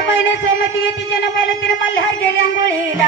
महिने सोमती तिच्या नवल तिला मल्हार गेल्या आंघोळीला.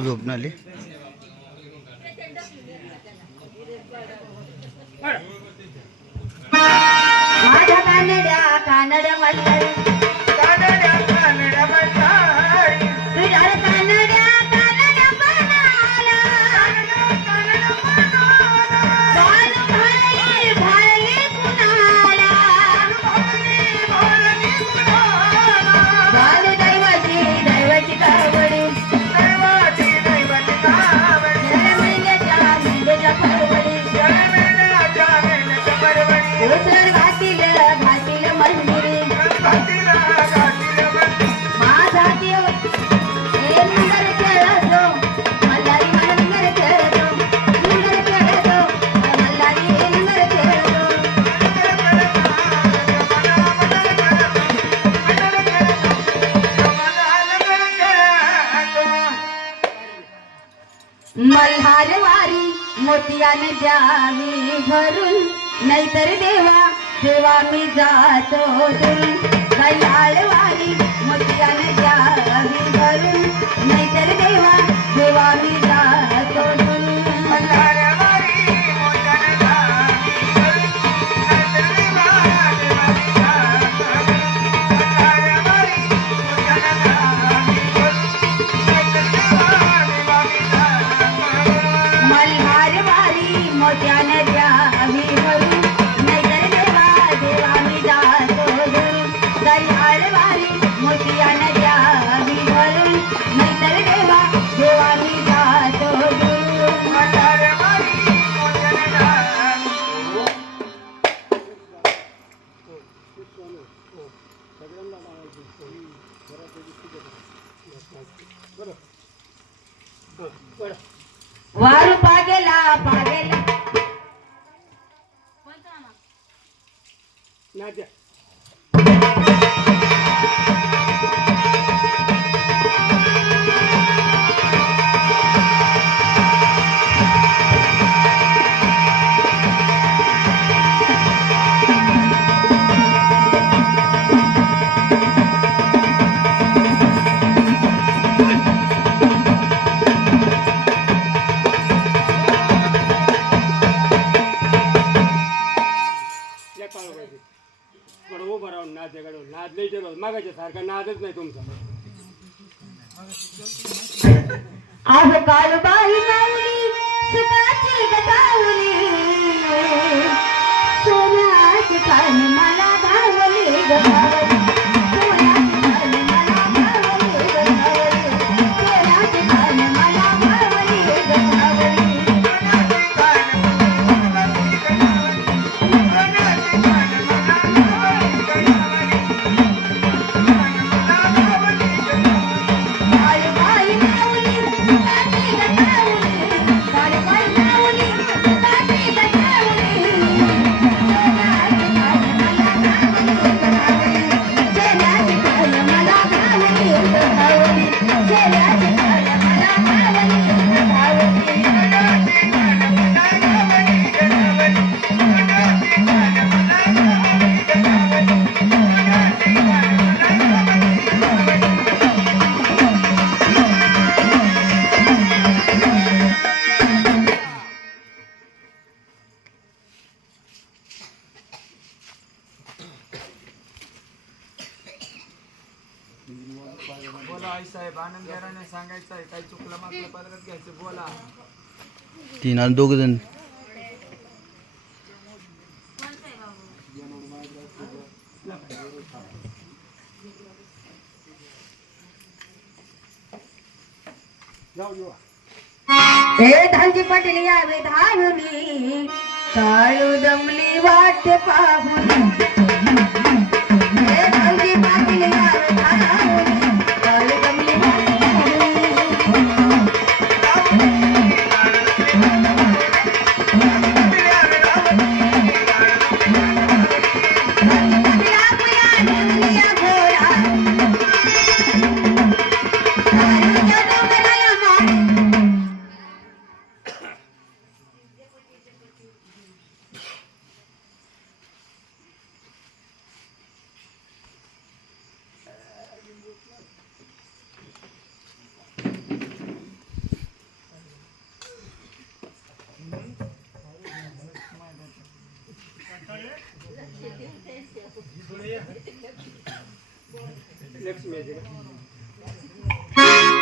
झोपणाले मल्हार वारी मोतियाने न भरून नाहीतर तर देवा सेवा में जा तो दिन सोनं हो. सगळ्यांना लावायची बऱ्यापैकी ठीक बरं. बरं. वारू पागेला पागेला. नाच्या बरं उभं राहून नाद्याकडे नाद लई गेलो मागायच्या सारखा नादच नाही तुमचा. आज काल बाई माऊली सुखाची गदावली सोन्याची काही मला धावली गदा बोला आई साहेब आनंद घराने सांगायचं आहे. काही चुकलं मागलं पदरात घ्यायचं. बोला. तीन आणि दोघ जण. हे धांजी पाटील यावे धावुनी काळू दमली वाट पाहून.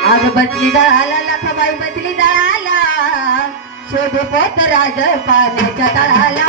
आग बदली झाला लखबाई बदली झाला शोध पोत राज पाण्याच्या तळाला.